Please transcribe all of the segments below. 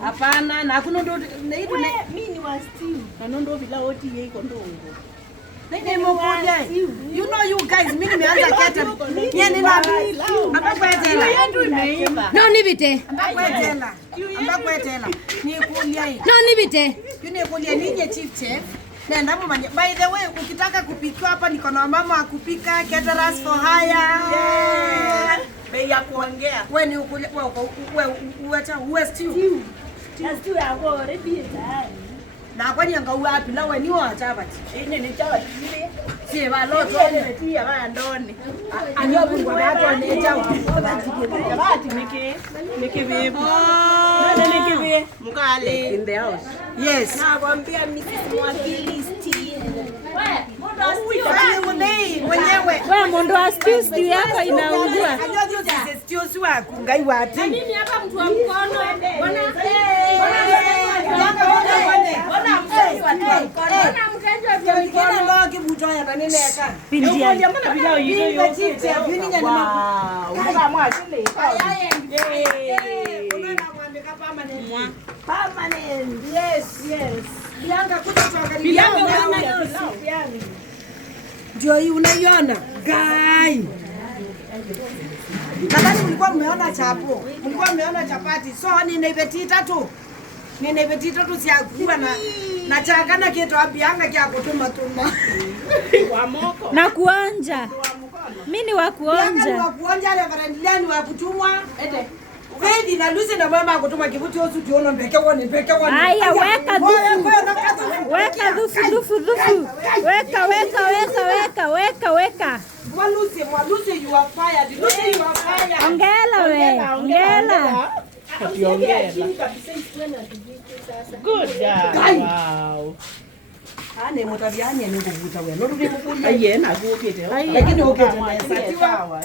Hapana, na hakuna ndo naitu mimi ni wa stew. na ndo bila oti yeye iko ndongo. You know you guys, mimi nimeanza kete. Yeye ni na abakwetela. No nibite. Abakwetela. Ni kulia hii. No nibite. Yule kulia ninye chief chef. Nenda mama. By the way, ukitaka kupikiwa hapa niko na mama wa kupika, caterers for hire. Bei ya kuongea. Wewe ni ukulia wewe stew. Stew yako already tayari. Na kwani anga wapi la wewe ni wa chabati. Ini ni chabati ile. Si ba loto Ile tia ba ndoni. Anyo bungo watu ni chabati. Chabati niki vipi? Nani niki vipi? Mkale in the house. Yes. Na kwambia Mrs. Mwakili stew. Wewe mondo wa stew yako inaungua. Anyo stew si wako ngai wati. Mimi hapa mtu wa mkono. Ndio hii unaiona gai. Nadhani mlikuwa mmeona chapo. Mlikuwa mmeona chapati. So ninaibetita tu. Ninaibetita tu siakuwa na chakana kitu abianga kia kutuma tuma. Wa moko. Na kuonja. Mimi ni wa kuonja. Wa kuonja ile varandiliani wa kutumwa. Ete. Wewe na Lucy na mama kutuma kibuti osu tuona mbeke wone. Haya weka dhufu. Weka dhufu. Weka. Lucy you are fired. Lucy you are fired. Ongela. Good guy. Wow. Ane mutaviani ni kuvuta wewe. Ndio nimekuja. Yena kuopete. Lakini ukete sawa.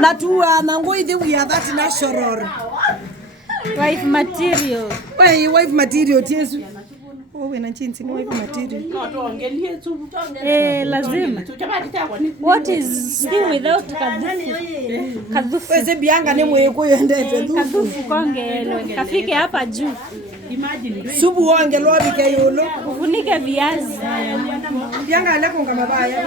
Na tuwa na ngoithi we are that natural. Wife material. Wife material Yesu. Wewe na chinzi ni wife material. No tuongelie tu. Lazima. What is stew without kadhufu? Wewe bianga ni mweko yendete tu. Kadhufu kongelwe. Kafike hapa juu. Imagine subu wange lobi ke yolo. Ufunike viazi. Bianga leko kama baya.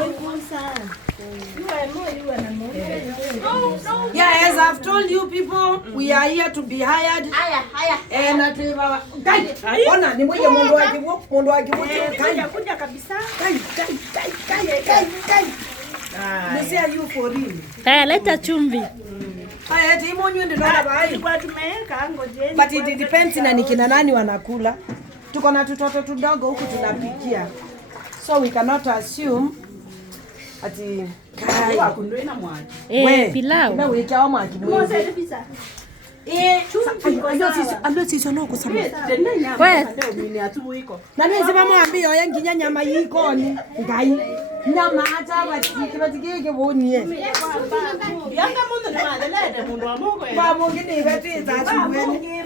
Yeah, as I've told you people, we are here to be hired. And atuwa ona ni mmoja mondo wake kuja kabisa. They say you for real. Leta chumvi. Haya timo nywende ndola bai. Kwa tumeweka ngojeni. But it depends na nikina nani wanakula. Tuko na tutoto tudogo huku tunapikia. So we cannot assume ati kwa kundwe na mwaji. Pilau. Na weke wa mwaji. Ando sisi no kusema. Wewe Mimi atubu iko. Na mimi sema mwambie oya nginya nyama yiko ni. Ngai. Nyama hata batikike bonie. Bianga mundu na madelede mundu wa moko. Ba mwingine vetu za tuweni.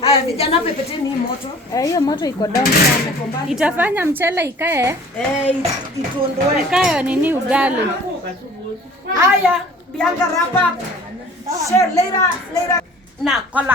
Haya vijana pepeteni moto. Hiyo moto iko down sana. Itafanya mchele ikae. Itondoe. Ikae nini ugali. Haya bianga rapa. Share later. Na kola.